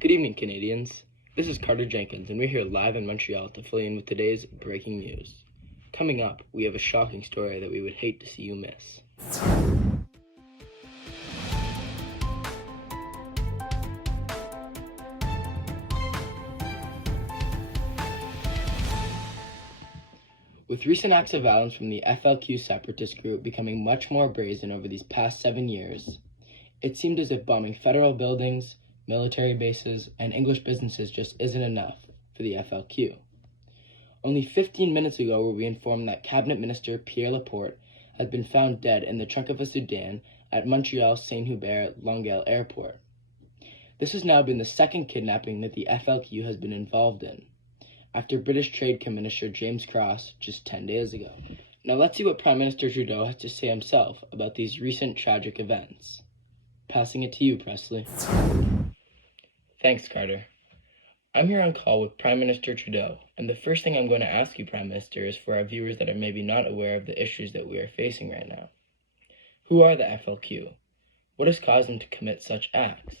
Good evening, Canadians. This is Carter Jenkins, and we're here live in Montreal to fill you in with today's breaking news. Coming up, we have a shocking story that we would hate to see you miss. With recent acts of violence from the FLQ separatist group becoming much more brazen over these past 7 years, it seemed as if bombing federal buildings, military bases, and English businesses just isn't enough for the FLQ. Only 15 minutes ago were we informed that Cabinet Minister Pierre Laporte had been found dead in the trunk of a sedan at Montreal Saint-Hubert Longueuil Airport. This has now been the second kidnapping that the FLQ has been involved in, after British Trade Commissioner James Cross just 10 days ago. Now let's see what Prime Minister Trudeau has to say himself about these recent tragic events. Passing it to you, Presley. Thanks, Carter. I'm here on call with Prime Minister Trudeau, and the first thing I'm going to ask you, Prime Minister, is for our viewers that are maybe not aware of the issues that we are facing right now. Who are the FLQ? What has caused them to commit such acts?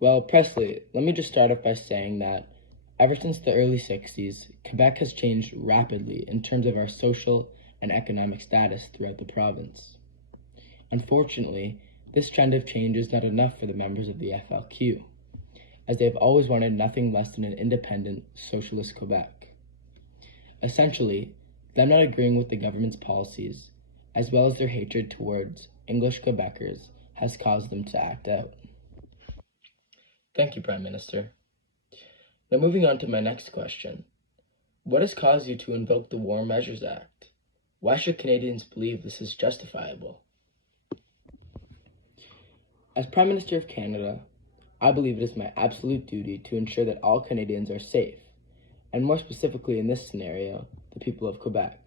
Well, Presley, let me just start off by saying that ever since the early 60s, Quebec has changed rapidly in terms of our social and economic status throughout the province. Unfortunately, this trend of change is not enough for the members of the FLQ, as they have always wanted nothing less than an independent, socialist Quebec. Essentially, them not agreeing with the government's policies, as well as their hatred towards English Quebecers, has caused them to act out. Thank you, Prime Minister. Now moving on to my next question. What has caused you to invoke the War Measures Act? Why should Canadians believe this is justifiable? As Prime Minister of Canada, I believe it is my absolute duty to ensure that all Canadians are safe, and more specifically in this scenario, the people of Quebec.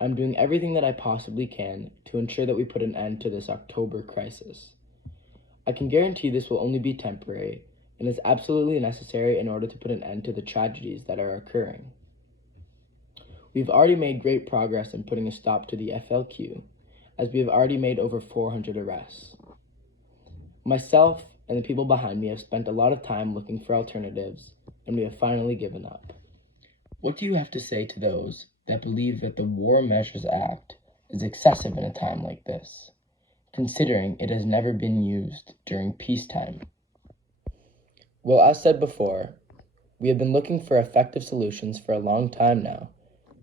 I'm doing everything that I possibly can to ensure that we put an end to this October crisis. I can guarantee this will only be temporary and is absolutely necessary in order to put an end to the tragedies that are occurring. We've already made great progress in putting a stop to the FLQ, as we have already made over 400 arrests. Myself and the people behind me have spent a lot of time looking for alternatives, and we have finally given up. What do you have to say to those that believe that the War Measures Act is excessive in a time like this, considering it has never been used during peacetime? Well, as said before, we have been looking for effective solutions for a long time now,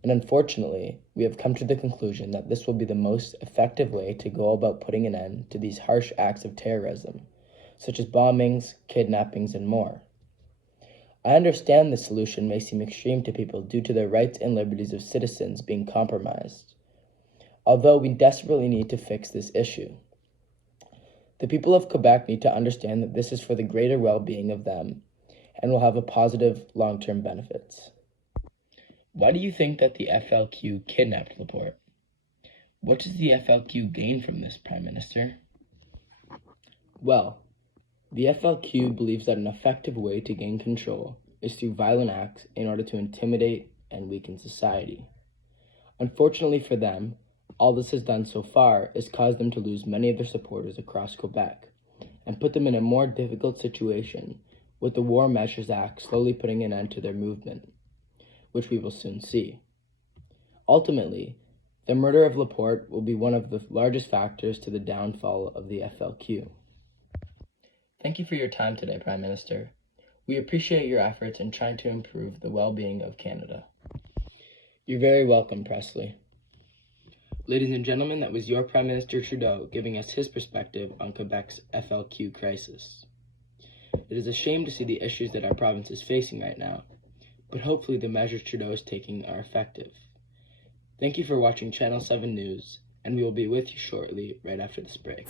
and unfortunately, we have come to the conclusion that this will be the most effective way to go about putting an end to these harsh acts of terrorism, such as bombings, kidnappings, and more. I understand this solution may seem extreme to people due to the rights and liberties of citizens being compromised, although we desperately need to fix this issue. The people of Quebec need to understand that this is for the greater well-being of them and will have a positive long-term benefits. Why do you think that the FLQ kidnapped Laporte? What does the FLQ gain from this, Prime Minister? Well, the FLQ believes that an effective way to gain control is through violent acts in order to intimidate and weaken society. Unfortunately for them, all this has done so far is cause them to lose many of their supporters across Quebec and put them in a more difficult situation, with the War Measures Act slowly putting an end to their movement, which we will soon see. Ultimately, the murder of Laporte will be one of the largest factors to the downfall of the FLQ. Thank you for your time today, Prime Minister. We appreciate your efforts in trying to improve the well-being of Canada. You're very welcome, Presley. Ladies and gentlemen, that was your Prime Minister Trudeau giving us his perspective on Quebec's FLQ crisis. It is a shame to see the issues that our province is facing right now, but hopefully the measures Trudeau is taking are effective. Thank you for watching Channel 7 News, and we will be with you shortly right after this break.